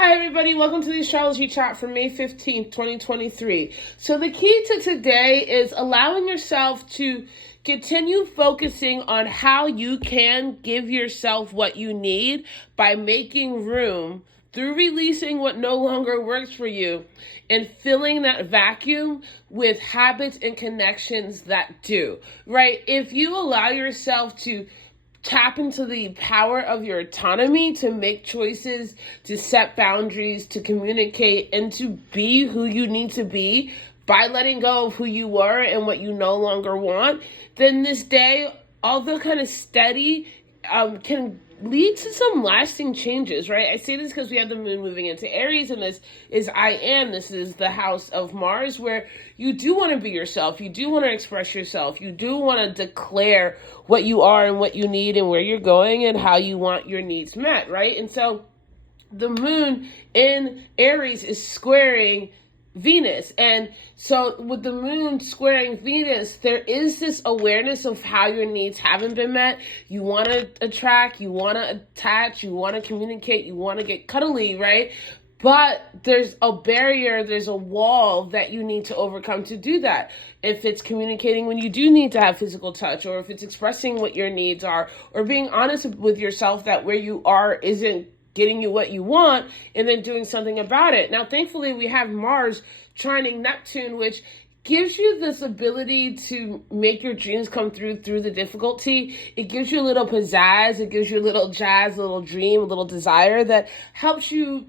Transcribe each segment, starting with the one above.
Hi everybody, welcome to the astrology chat for May 15th, 2023. So the key to today is allowing yourself to continue focusing on how you can give yourself what you need by making room through releasing what no longer works for you and filling that vacuum with habits and connections that do, right? If you allow yourself to tap into the power of your autonomy to make choices, to set boundaries, to communicate, and to be who you need to be by letting go of who you were and what you no longer want, then this day, although kind of steady, can lead to some lasting changes, right? I say this because we have the moon moving into Aries, and this is this is the house of Mars, where you do want to be yourself, you do want to express yourself, you do want to declare what you are and what you need and where you're going and how you want your needs met, right? And so the moon in Aries is squaring Venus. And so with the moon squaring Venus, there is this awareness of how your needs haven't been met. You want to attract, you want to attach, you want to communicate, you want to get cuddly, right? But there's a barrier, there's a wall that you need to overcome to do that. If it's communicating when you do need to have physical touch, or if it's expressing what your needs are, or being honest with yourself that where you are isn't getting you what you want, and then doing something about it. Now, thankfully, we have Mars trining Neptune, which gives you this ability to make your dreams come through the difficulty. It gives you a little pizzazz, it gives you a little jazz, a little dream, a little desire that helps you,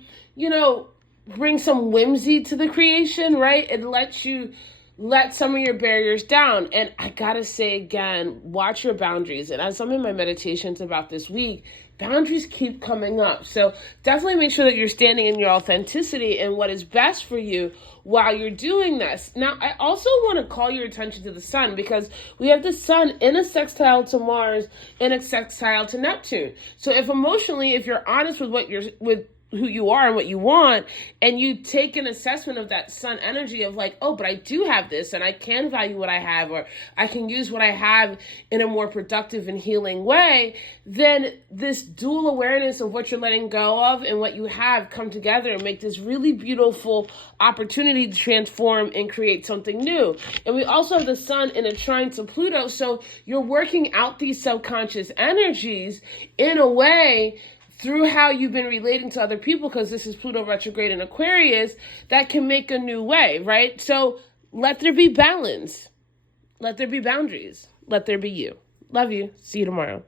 bring some whimsy to the creation, right? It lets you let some of your barriers down. And I gotta say again, watch your boundaries. And as I'm in my meditations about this week, boundaries keep coming up. So definitely make sure that you're standing in your authenticity and what is best for you while you're doing this. Now, I also want to call your attention to the sun, because we have the sun in a sextile to Mars and a sextile to Neptune. So if you're honest with who you are and what you want, and you take an assessment of that sun energy of like, oh, but I do have this and I can value what I have, or I can use what I have in a more productive and healing way, then this dual awareness of what you're letting go of and what you have come together and make this really beautiful opportunity to transform and create something new. And we also have the sun in a trine to Pluto, so you're working out these subconscious energies in a way through how you've been relating to other people, because this is Pluto retrograde in Aquarius, that can make a new way, right? So let there be balance. Let there be boundaries. Let there be you. Love you. See you tomorrow.